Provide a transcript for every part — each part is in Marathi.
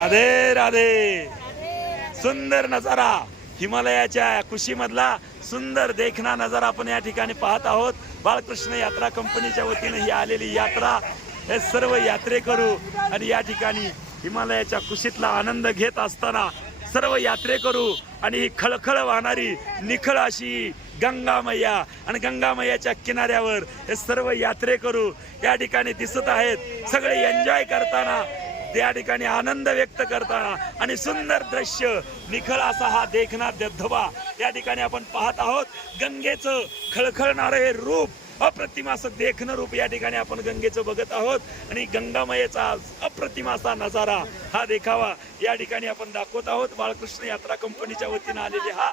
राधे राधे. सुंदर नजारा. हिमालयाच्या कुशीमधला सुंदर देखना नजारा आपण या ठिकाणी पाहत आहोत. बाळकृष्ण यात्रा कंपनीच्या वतीने ही आलेली यात्रा. हे सर्व यात्रेकरू आणि या ठिकाणी हिमालयाच्या कुशीतला आनंद घेत असताना सर्व यात्रेकरू आणि ही खळखळ वाहणारी निखळ अशी गंगा मैया आणि गंगा मैयाच्या किनाऱ्यावर हे सर्व यात्रेकरू या ठिकाणी दिसत आहेत. सगळे एन्जॉय करताना त्या ठिकाणी आनंद व्यक्त करताना आणि सुंदर दृश्य निखळ असा हा देखना धबधबा या ठिकाणी आपण पाहत आहोत. गंगेचं खळखळणारं हे रूप अप्रतिम असं देखणं रूप या ठिकाणी आपण गंगेचं बघत आहोत. आणि गंगामयेचा अप्रतिम असा नजारा हा देखावा या ठिकाणी आपण दाखवत आहोत. बाळकृष्ण यात्रा कंपनीच्या वतीनं आलेले हा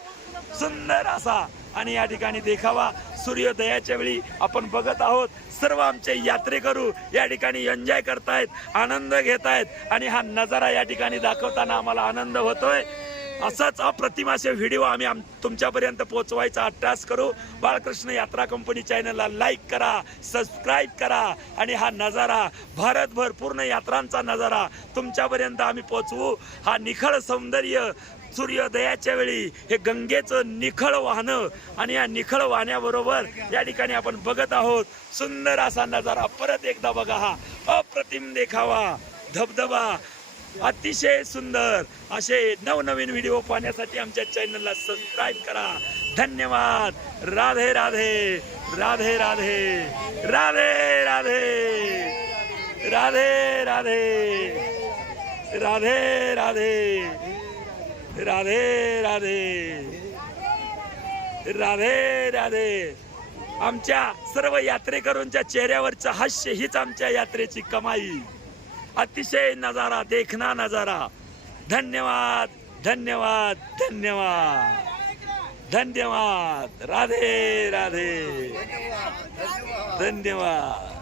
सुंदर असा आणि या ठिकाणी देखावा. सूर्योदयाच्या वेळी आपण बघत आहोत सर्व आमचे यात्रेकरू या ठिकाणी एन्जॉय करतायत आनंद घेत आहेत आणि हा नजारा या ठिकाणी दाखवताना आम्हाला आनंद होतोय. असाच अप्रतिम असे व्हिडिओ आम्ही आम तुमच्यापर्यंत पोहोचवायचा अट्टास करू. बाळकृष्ण यात्रा कंपनी चॅनलला लाईक करा सबस्क्राईब करा आणि हा नजारा भारतभर पूर्ण यात्रांचा नजारा तुमच्यापर्यंत आम्ही पोहोचवू. हा निखळ सौंदर्य सूर्योदयाच्या वेळी हे गंगेचं निखळ वाहनं आणि या निखळ वाहण्याबरोबर या ठिकाणी आपण बघत आहोत. सुंदर असा नजारा. परत एकदा बघा हा अप्रतिम देखावा. धबधबा. अतिशय सुंदर असे नवनवीन व्हिडिओ पाहण्यासाठी आमच्या चॅनलला सबस्क्राईब करा. धन्यवाद. राधे राधे. राधे राधे. राधे राधे. राधे राधे. राधे राधे. राधे राधे. राधे राधे. आमच्या सर्व यात्रेकरूंच्या चेहऱ्यावरचं हास्य हीच आमच्या यात्रेची कमाई. अतिशय नजारा देखना नजारा. धन्यवाद धन्यवाद धन्यवाद. धन्यवाद. राधे राधे. धन्यवाद.